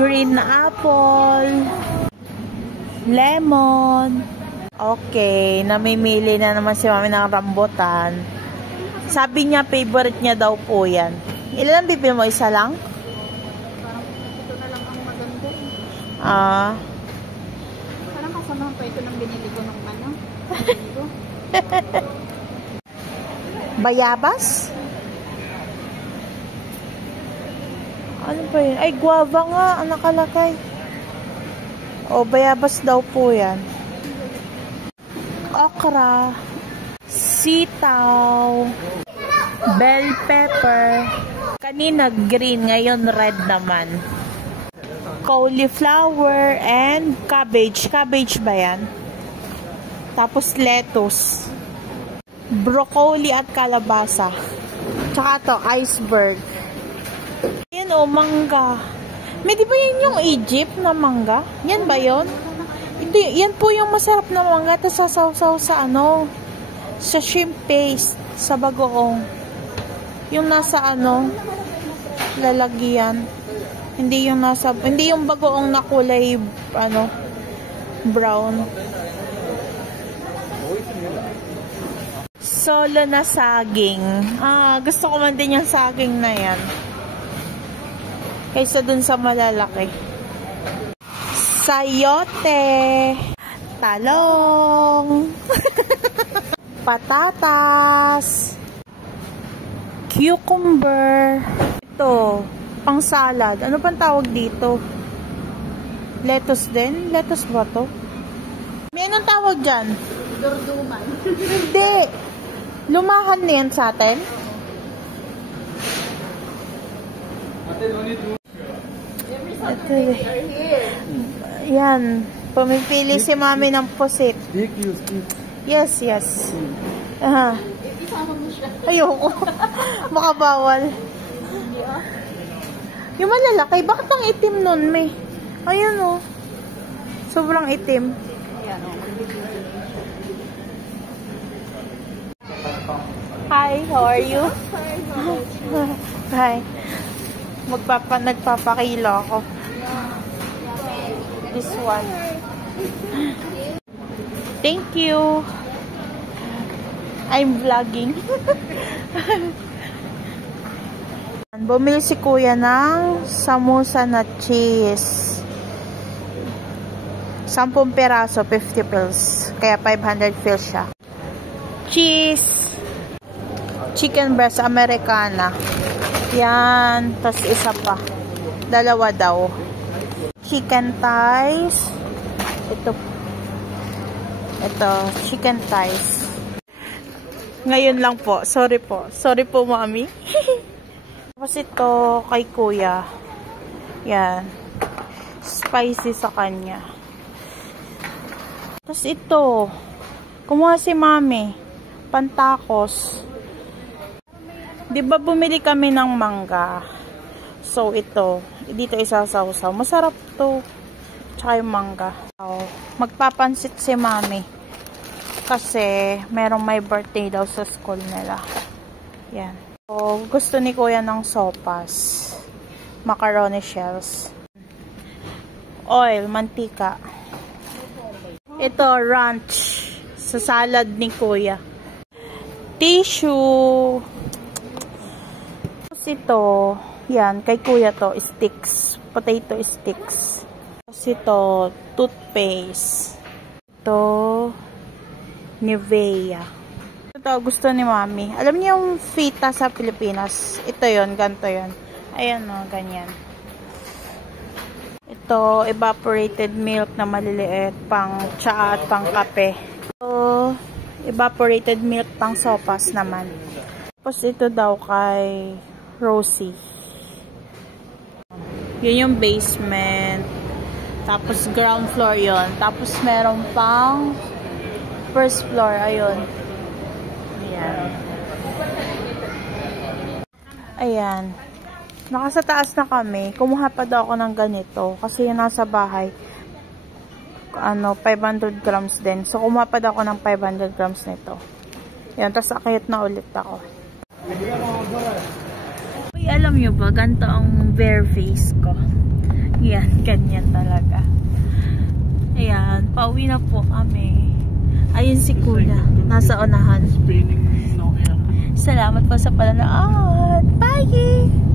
green apple, lemon. Okay, namimili na naman si mami ng rambutan. Sabi niya, favorite niya daw po yan. Ilan ang bibili mo? Isa lang? Parang ito na lang ang maganda. Parang kasama pa ito ng binili ko ng ano. Bayabas? Ano pa yun? Ay, guava nga ang nakalagay. O, bayabas daw po yan. Okra, sitaw, bell pepper. Kanina green, ngayon red naman. Cauliflower and cabbage. Cabbage ba yan? Tapos lettuce. Broccoli at kalabasa. Tsaka to, iceberg. Yan o, mangga. May di ba yan yung Egypt na mangga? Yan ba yun? Ito, yan po yung masarap na mangga. Tapos sasaw-saw sa ano, sa shrimp paste, sa bagoong. Yung nasa ano, lalagyan. Hindi yung nasa, hindi yung bagoong na kulay, ano, brown. Solo na saging. Gusto ko man din yung saging na yan. Kaysa dun sa malalaki. Sayote. Talong. Patatas. Cucumber. Ito, pang salad. Ano pang tawag dito? Lettuce din? Lettuce ba to? May anong tawag dyan? Durduman. Hindi. Lumahan na yan sa atin? Ito. Yan. Pumipili si mami ng pusit. Yes, yes. Isama mo siya. Ayoko. Baka bawal. Yung malalaki, bakit ang itim nun, may? Ayun o. Sobrang itim. Ayan o. Hi, how are you? Hi. Nagpapakilo ako. This one. Thank you. I'm vlogging. Bumili si kuya ng samosa na cheese. 10 peraso, 50 pills. Kaya 500 pills siya. Cheese. Chicken breast Americana. Yan. Tapos isa pa. Dalawa daw. Chicken thighs. Ito. Chicken thighs. Ngayon lang po. Sorry po. Sorry po, mami. Tapos ito kay kuya. Yan. Spicy sa kanya. Tapos ito. Kumuha si mami. Pantakos. Diba bumili kami ng mangga? So, ito. Dito isasaw-saw. Masarap to. Tsaka yung mangga. So, magpapansit si mami. Kasi, merong may birthday daw sa school nila. Yan. So, gusto ni kuya ng sopas. Macaroni shells. Oil, mantika. Ito, ranch. Sa salad ni kuya. Tissue. Tapos ito, yan, kay kuya to, sticks. Potato sticks. Tapos ito, toothpaste. Ito, Nivea. Ito, gusto ni mami. Alam niyo yung fita sa Pilipinas? Ito yon, ganito yon. Ayan o, ganyan. Ito, evaporated milk na maliliit, pang tsaa at pang kape. Ito, evaporated milk pang sopas naman. Tapos ito daw kay Rosie. Yun yung basement. Tapos ground floor yon. Tapos meron pang first floor. Ayun. Ayan. Ayan. Nakasa taas na kami. Kumuha pa daw ako ng ganito. Kasi yung nasa bahay, 500 grams din. So, kumuha pa daw ako ng 500 grams nito. Ayan. Tapos, akayat na ulit ako. Alam nyo ba, ganito ang bare face ko. Yan, ganyan talaga. Ayan, pauwi na po kami. Ayun si Kuya, nasa unahan. Salamat po sa panonood. Bye!